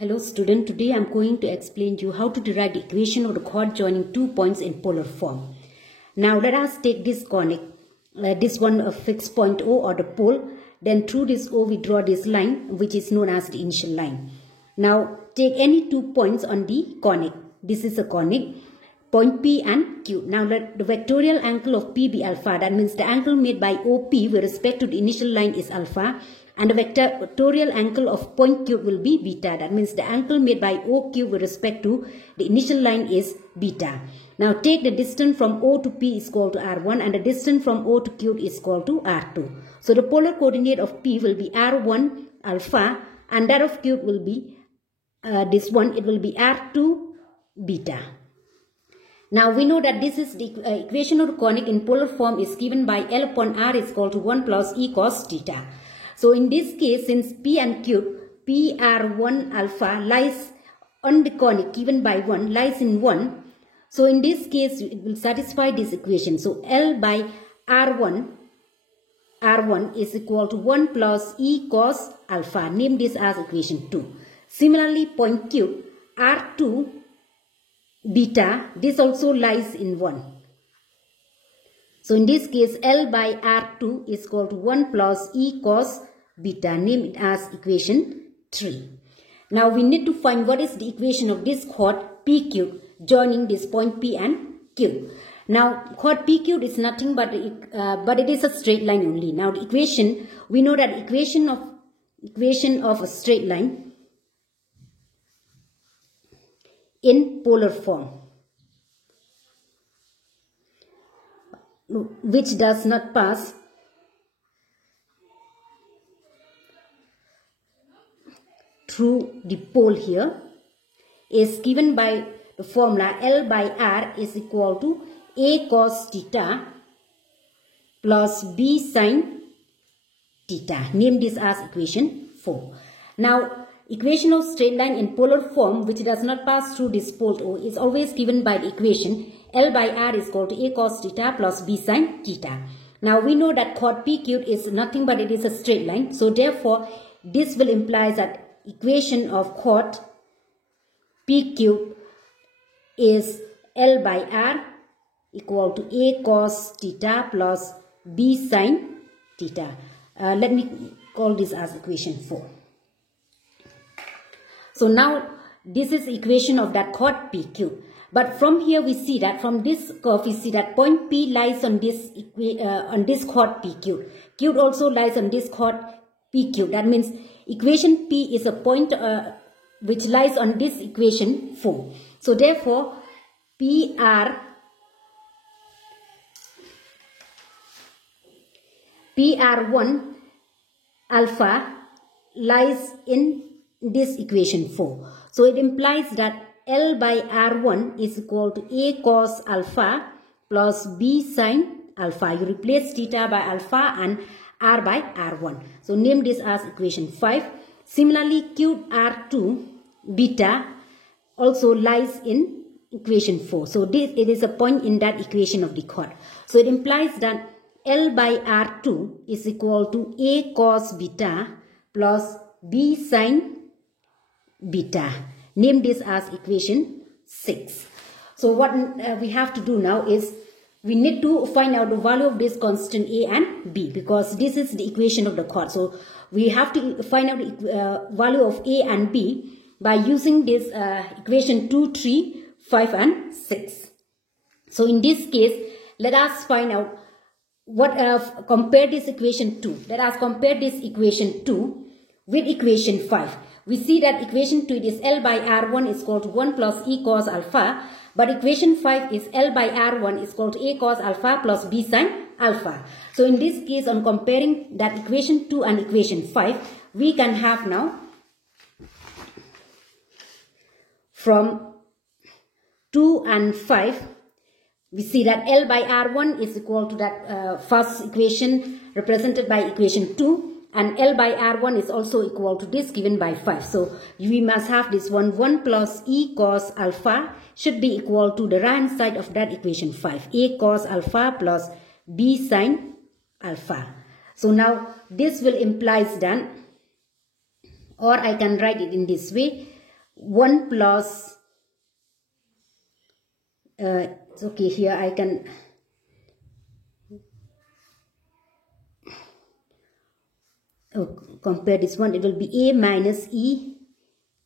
Hello student, today I am going to explain to you how to derive the equation of the chord joining 2 points in polar form. Now let us take this conic, this one a fixed point O or the pole. Then through this O we draw this line which is known as the initial line. Now take any 2 points on the conic. This is a conic, point P and Q. Now let the vectorial angle of P be alpha. That means the angle made by OP with respect to the initial line is alpha. And the vectorial angle of point Q will be beta. That means the angle made by OQ with respect to the initial line is beta. Now take the distance from O to P is equal to R1 and the distance from O to Q is equal to R2. So the polar coordinate of P will be R1 alpha and that of Q will be this one. It will be R2 beta. Now we know that this is the equation of the conic in polar form is given by L upon R is equal to 1 plus E cos theta. So in this case, since P and Q, PR1 alpha lies on the conic given by 1, lies in 1. So in this case, it will satisfy this equation. So L by R1 is equal to 1 plus E cos alpha. Name this as equation 2. Similarly, point Q, R2 beta, this also lies in 1. So in this case, L by R2 is equal to 1 plus E cos beta. Name it as equation 3. Now we need to find what is the equation of this chord PQ joining this point P and Q. Now chord PQ is nothing but it is a straight line only. Now the equation, we know that equation of a straight line in polar form, which does not pass through the pole here, is given by the formula L by R is equal to A cos theta plus B sin theta. Name this as equation 4. Now equation of straight line in polar form which does not pass through this pole O is always given by the equation L by R is equal to A cos theta plus B sin theta. Now we know that chord PQ is nothing but it is a straight line. So therefore this will imply that equation of chord PQ is L by R equal to A cos theta plus B sin theta. Let me call this as equation 4. So now this is equation of that chord PQ. But from here we see that from this curve we see that point P lies on this chord PQ. Q also lies on this chord PQ. That means equation P is a point which lies on this equation 4. So therefore PR1 alpha lies in this equation 4. So it implies that L by R1 is equal to A cos alpha plus B sin alpha. You replace theta by alpha and R by R1. So name this as equation 5. Similarly, QR2 beta also lies in equation 4. So it is a point in that equation of the chord. So it implies that L by R2 is equal to A cos beta plus B sin beta. Name this as equation 6. So what we have to do now is we need to find out the value of this constant A and B because this is the equation of the chord. So we have to find out the value of A and B by using this equation 2, 3, 5 and 6. So in this case, let us find out what compare this equation 2. Let us compare this equation 2 with equation 5. We see that equation 2 is L by R1 is equal to 1 plus E cos alpha. But equation 5 is L by R1 is equal to A cos alpha plus B sin alpha. So in this case, on comparing that equation 2 and equation 5, we can have now from 2 and 5, we see that L by R1 is equal to that first equation represented by equation 2. And L by R1 is also equal to this given by 5. So we must have this one 1 plus E cos alpha should be equal to the right hand side of that equation 5. A cos alpha plus B sin alpha. So now this will imply that or I can write it in this way. 1 plus, it's okay, here I can compare this one. It will be A minus E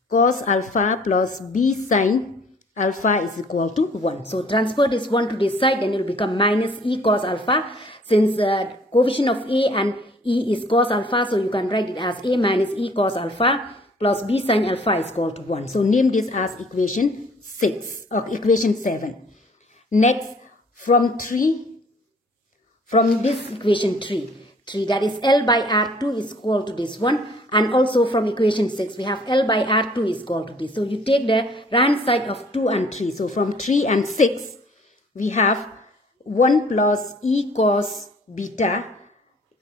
cos alpha plus B sine alpha is equal to 1. So transfer this 1 to this side, then it will become minus E cos alpha. Since coefficient of A and E is cos alpha, so you can write it as A minus E cos alpha plus B sine alpha is equal to 1. So name this as equation 6 or equation 7. Next, from this equation 3, that is L by R2 is equal to this one, and also from equation 6 we have L by R2 is equal to this. So you take the right hand side of 2 and 3. So from 3 and 6 we have 1 plus E cos beta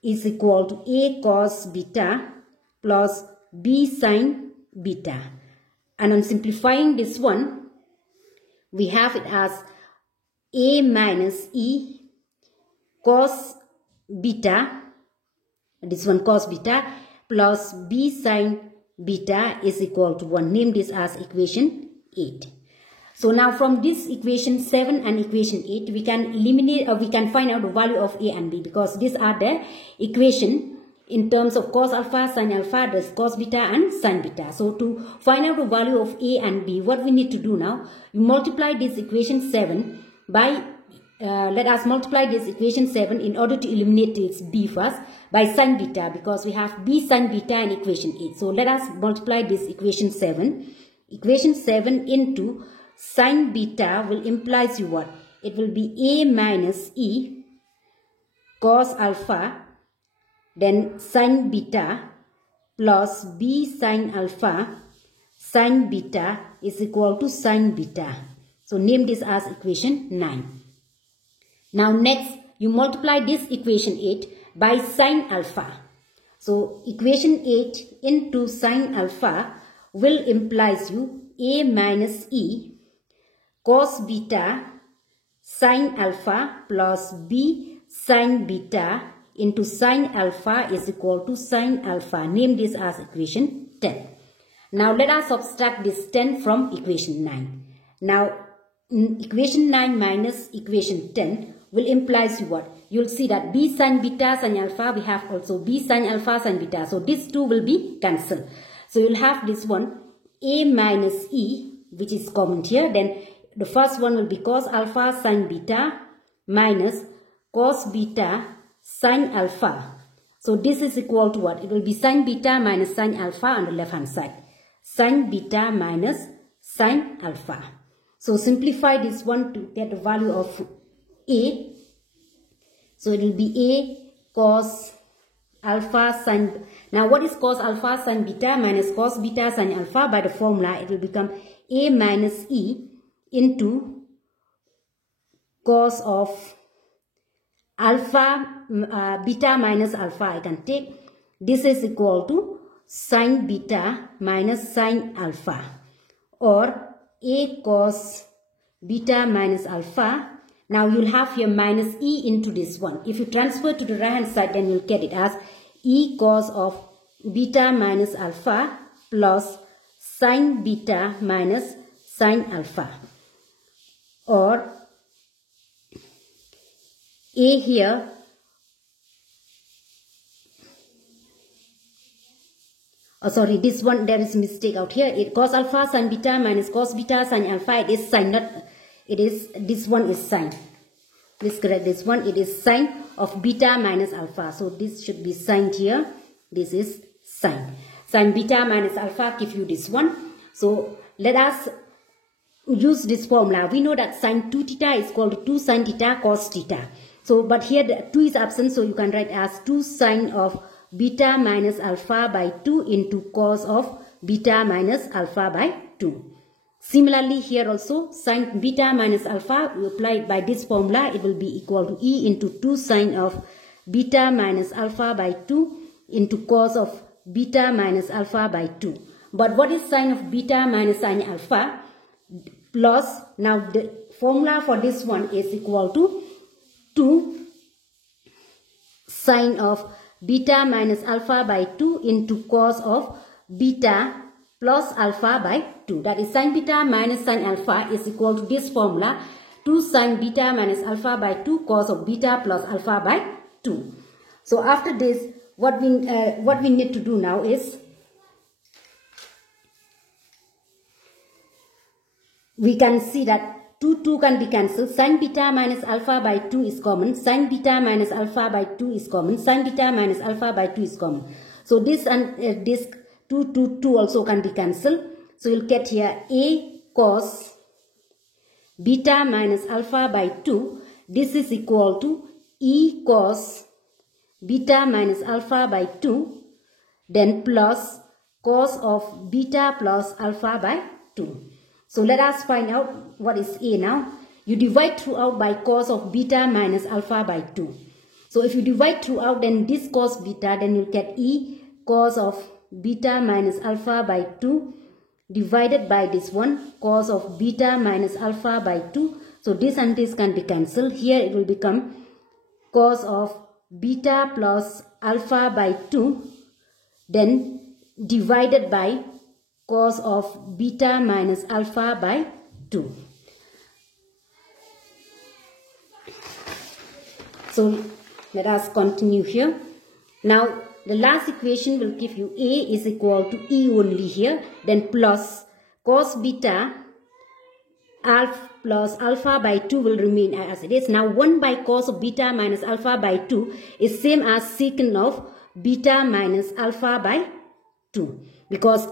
is equal to A cos beta plus B sine beta. And on simplifying this one, we have it as A minus E cos beta, this one cos beta, plus B sine beta is equal to 1. Name this as equation 8. So now from this equation 7 and equation 8, we can eliminate, or we can find out the value of A and B, because these are the equation in terms of cos alpha, sin alpha, there's cos beta and sin beta. So to find out the value of A and B, what we need to do now, you multiply this equation 7 by, let us multiply this equation 7 in order to eliminate its B first by sin beta, because we have B sin beta in equation 8. So let us multiply this equation 7. Equation 7 into sin beta will implies you what? It will be A minus E cos alpha, then sin beta plus B sin alpha sin beta is equal to sin beta. So name this as equation 9. Now next, you multiply this equation 8 by sin alpha. So equation 8 into sin alpha will implies you A minus E cos beta sin alpha plus B sin beta into sin alpha is equal to sin alpha. Name this as equation 10. Now let us subtract this 10 from equation 9. Now equation 9 minus equation 10 will implies you what? You'll see that B sin beta sin alpha, we have also B sin alpha sin beta. So these two will be cancelled. So you'll have this one A minus E, which is common here. Then the first one will be cos alpha sin beta minus cos beta sin alpha. So this is equal to what? It will be sin beta minus sin alpha on the left hand side. Sin beta minus sin alpha. So simplify this one to get the value of A. So it will be A cos alpha sin. Now what is cos alpha sin beta minus cos beta sin alpha? By the formula it will become A minus E into cos of alpha beta minus alpha. I can take this is equal to sin beta minus sin alpha, or A cos beta minus alpha. Now you'll have here minus E into this one. If you transfer to the right hand side, then you'll get it as E cos of beta minus alpha plus sin beta minus sin alpha, or A here sorry, this one there is mistake out here. It cos alpha sin beta minus cos beta sin alpha. It is sin, not it is, this one is sin. Please correct this one. It is sin of beta minus alpha. So this should be sin here. This is sin. Sin beta minus alpha give you this one. So let us use this formula. We know that sin 2 theta is equal to 2 sin theta cos theta. So but here the 2 is absent, so you can write as 2 sin of beta minus alpha by 2 into cos of beta minus alpha by 2. Similarly here also sin beta minus alpha, we apply by this formula, it will be equal to E into 2 sin of beta minus alpha by 2 into cos of beta minus alpha by 2. But what is sin of beta minus sin alpha? Plus, now the formula for this one is equal to 2 sin of beta minus alpha by 2 into cos of beta plus alpha by 2. That is sin beta minus sin alpha is equal to this formula, 2 sin beta minus alpha by 2 cos of beta plus alpha by 2. So after this, what we need to do now is, we can see that 2 can be cancelled. Sin beta minus alpha by 2 is common. Sin beta minus alpha by 2 is common. Sin beta minus alpha by 2 is common. So this and this 2 also can be cancelled. So you'll get here a cos beta minus alpha by 2. This is equal to e cos beta minus alpha by 2. Then plus cos of beta plus alpha by 2. So let us find out what is a now. You divide throughout by cos of beta minus alpha by 2. So if you divide throughout, then this cos beta, then you'll get e cos of beta minus alpha by 2 divided by this one, cos of beta minus alpha by 2. So this and this can be cancelled. Here it will become cos of beta plus alpha by 2, then divided by cos of beta minus alpha by 2. So let us continue here. Now the last equation will give you a is equal to e only here, then plus cos beta alpha plus alpha by 2 will remain as it is. Now 1 by cos of beta minus alpha by 2 is same as secant of beta minus alpha by 2, because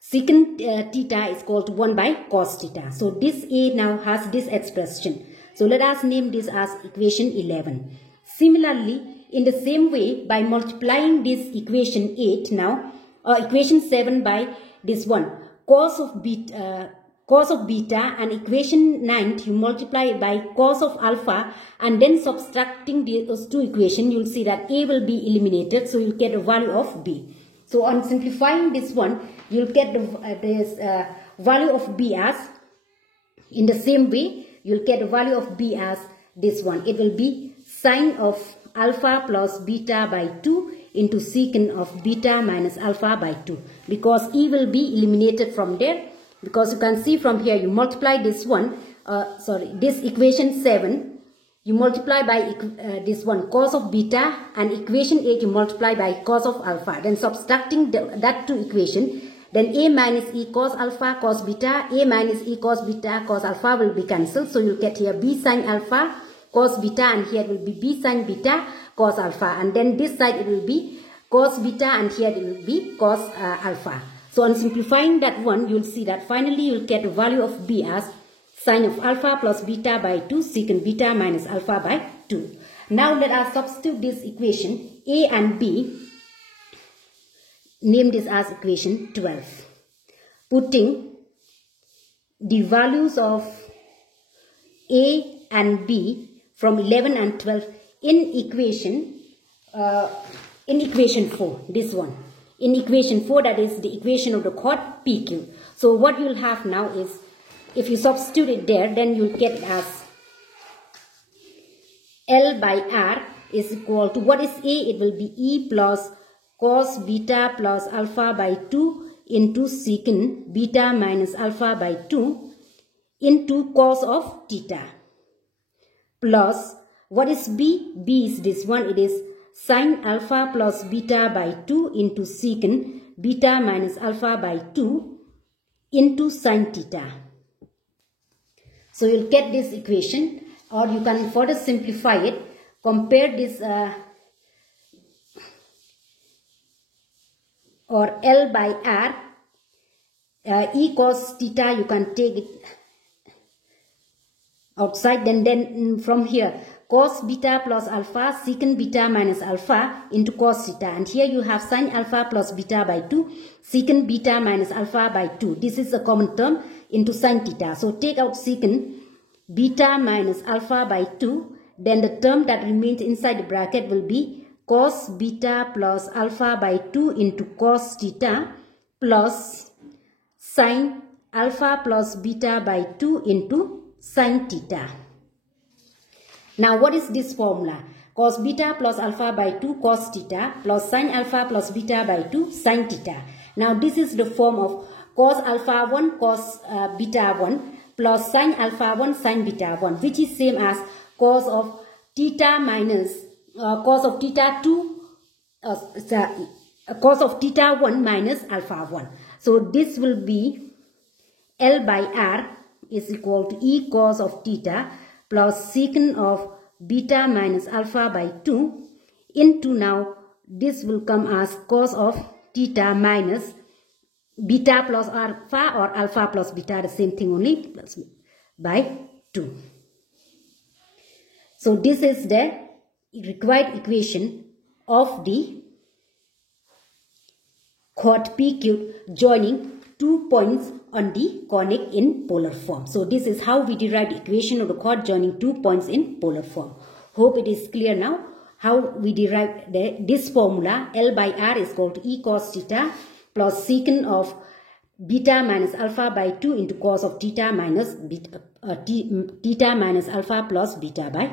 secant theta is equal to 1 by cos theta. So this a now has this expression. So let us name this as equation 11. Similarly, in the same way, by multiplying this equation 8 now, or equation 7 by this one, cos of beta and equation 9, you multiply by cos of alpha, and then subtracting those two equations, you will see that a will be eliminated, so you will get a value of b. So on simplifying this one, you will get the value of b as, in the same way, you will get the value of b as this one. It will be sine of alpha plus beta by 2 into secant of beta minus alpha by 2. Because e will be eliminated from there. Because you can see from here, you multiply this one, this equation 7, you multiply by this one, cos of beta, and equation 8, you multiply by cos of alpha. Then subtracting that two equation, then a minus e cos alpha cos beta, a minus e cos beta cos alpha will be cancelled. So you'll get here b sine alpha cos beta, and here it will be b sine beta cos alpha. And then this side it will be cos beta, and here it will be cos alpha. So on simplifying that one, you'll see that finally you'll get the value of b as sine of alpha plus beta by 2 secant beta minus alpha by 2. Now let us substitute this equation a and b, name this as equation 12. Putting the values of a and b from 11 and 12 in equation 4, this one. In equation 4, that is the equation of the chord PQ. So what you'll have now is, if you substitute it there, then you'll get it as L by R is equal to, what is A? It will be E plus cos beta plus alpha by 2 into secant beta minus alpha by 2 into cos of theta. Plus, what is B? B is this one. It is sine alpha plus beta by 2 into secant beta minus alpha by 2 into sine theta. So you'll get this equation, or you can further simplify it. Compare this or L by R, E cos theta, you can take it outside, then from here cos beta plus alpha secant beta minus alpha into cos theta, and here you have sine alpha plus beta by 2 secant beta minus alpha by 2. This is a common term into sine theta. So take out secant beta minus alpha by 2, then the term that remains inside the bracket will be cos beta plus alpha by 2 into cos theta plus sine alpha plus beta by 2 into sine theta. Now what is this formula? Cos beta plus alpha by 2 cos theta plus sine alpha plus beta by 2 sine theta. Now this is the form of cos alpha 1 cos beta 1 plus sin alpha 1 sin beta 1, which is same as cos of theta minus cos of theta 2 cos of theta 1 minus alpha 1. So this will be L by R is equal to E cos of theta plus secant of beta minus alpha by 2 into, now this will come as cos of theta minus beta plus alpha, or alpha plus beta, the same thing only, plus by 2. So this is the required equation of the chord PQ joining 2 points on the conic in polar form. So this is how we derive the equation of the chord joining 2 points in polar form. Hope it is clear now how we derive this formula. L by R is equal to E cos theta plus secant of beta minus alpha by 2 into cos of theta minus beta, theta minus alpha plus beta by